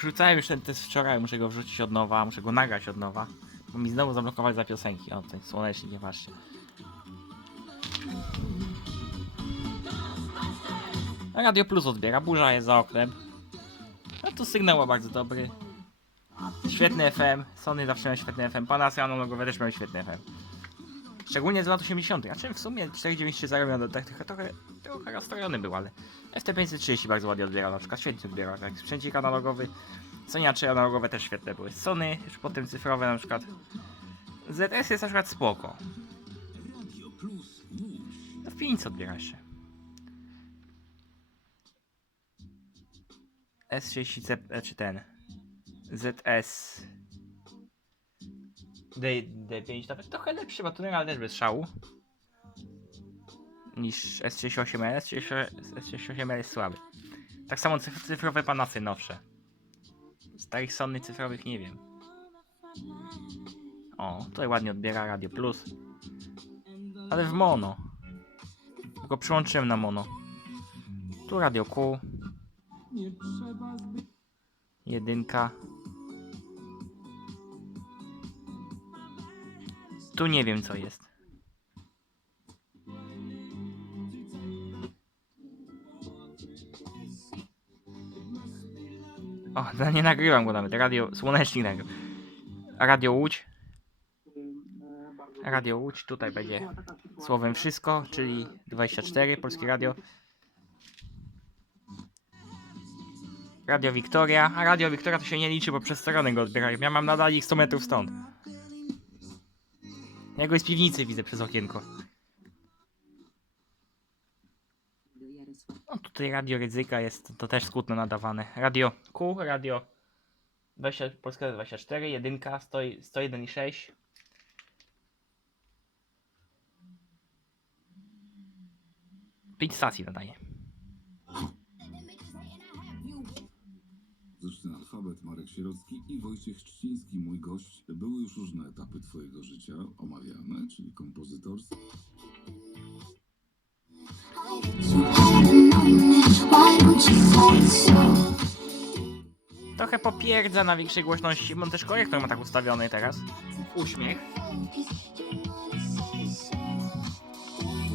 Wrzucałem już ten test wczoraj, muszę go wrzucić od nowa, muszę go nagrać od nowa. Bo mi znowu zablokowali za piosenki. O, ten słonecznik, nie patrzcie. Radio Plus odbiera, burza jest za oknem. No tu sygnał ma bardzo dobry. Świetny FM, Sony zawsze miał świetny FM, Panasonic analogowe też miał świetny FM. Szczególnie z lat 80. A czym w sumie 493 miał tak trochę, trochę, trochę rozstrojony był, ale FT530 bardzo ładnie odbierał, na przykład świetnie odbierał, jak sprzęcik analogowy. 3 analogowe też świetne były. Sony, już potem cyfrowe na przykład. ZS jest na przykład spoko. No w 500 odbiera się. S60 e, czy ten ZS D, D5 nawet trochę lepszy batunek, ale też bez szału niż S38L. S38L jest słaby. Tak samo cyf cyfrowe panasy nowsze. Starych Sony cyfrowych nie wiem. O, tutaj ładnie odbiera Radio Plus. Ale w mono. Go przyłączyłem na mono. Tu Radio Q. Jedynka. Tu nie wiem co jest. O, no nie nagrywam go nawet. Radio Słonecznik nagrał. Radio Łódź. Radio Łódź, tutaj będzie słowem wszystko, czyli 24, Polskie Radio. Radio Wiktoria, a Radio Wiktoria to się nie liczy, bo przez stronę go odbierają. Ja mam nadal ich 100 metrów stąd. Ja go z piwnicy widzę przez okienko. No tutaj Radio Ryzyka jest, to też skutno nadawane. Radio Q, Radio 20, Polska 24, jedynka, 100, 101,6. Pięć stacji nadaje. Muzyczny alfabet Marek Sierocki i Wojciech Trzciński, mój gość. Były już różne etapy Twojego życia omawiane, czyli kompozytorstwo. Trochę popierdza na większej głośności. Mam też korektor ma tak ustawiony teraz. Uśmiech.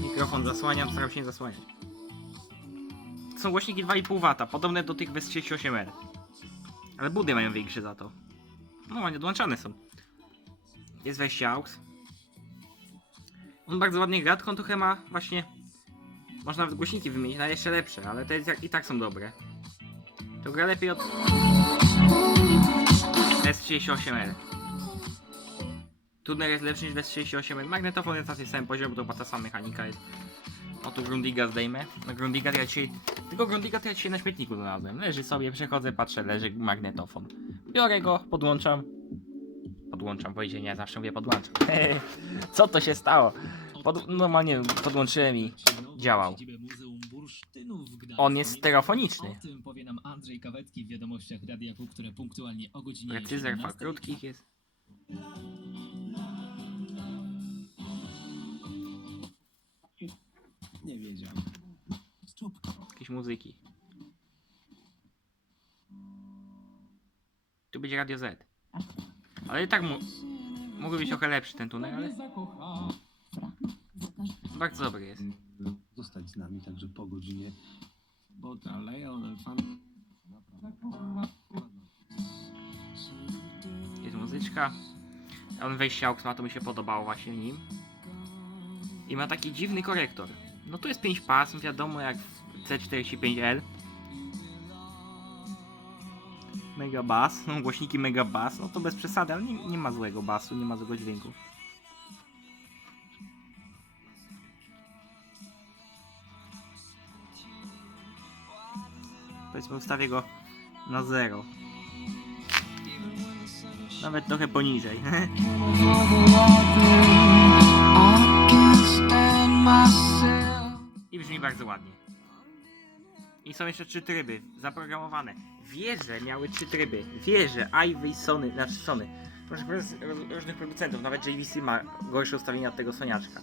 Mikrofon zasłaniam, staram się nie zasłaniać. To są głośniki 2,5 W, podobne do tych bez 38L. Ale budy mają większe za to. No, ładnie odłączane są. Jest wejście AUX. On bardzo ładnie gra, tylko on trochę ma właśnie... Można nawet głośniki wymienić na jeszcze lepsze, ale te i tak są dobre. To gra lepiej od S38L. Tuner jest lepszy niż S38L. Magnetofon jest na tym samym poziomie, bo to chyba ta sama mechanika jest. O tu Grundiga zdejmę. No Grundiga ja dzisiaj... Tylko Grundiga to ja dzisiaj na śmietniku znalazłem. Leży sobie, przechodzę, patrzę, leży magnetofon. Biorę go, podłączam. Podłączam, powiedzieć nie, zawsze mówię podłączam. Co to się stało? Pod... Normalnie podłączyłem i działał. On jest stereofoniczny. O tym powie nam Andrzej Kawecki w wiadomościach Radiaku, które punktualnie o godzinie Precyzer 17 fal krótkich jest. Nie wiedział. Jakieś muzyki. Tu będzie Radio Z. Ale i tak mu... Mógłby być trochę lepszy ten tunel, ale bardzo dobry jest. zostać z nami także po godzinie. Bo ta Leon fan... Jest muzyczka. A on wejście AUX ma, to mi się podobało właśnie w nim. I ma taki dziwny korektor. No tu jest 5 pasm, wiadomo jak w C45L. Mega bass, no głośniki mega bass, no to bez przesady, ale nie, nie ma złego basu, nie ma złego dźwięku. Powiedzmy ustawię go na zero. Nawet trochę poniżej. I brzmi bardzo ładnie. I są jeszcze trzy tryby zaprogramowane. Wieże miały trzy tryby. Wieże, Ivy, Sony, znaczy Sony. Proszę roz- różnych producentów, nawet JVC ma gorsze ustawienia od tego Soniaczka.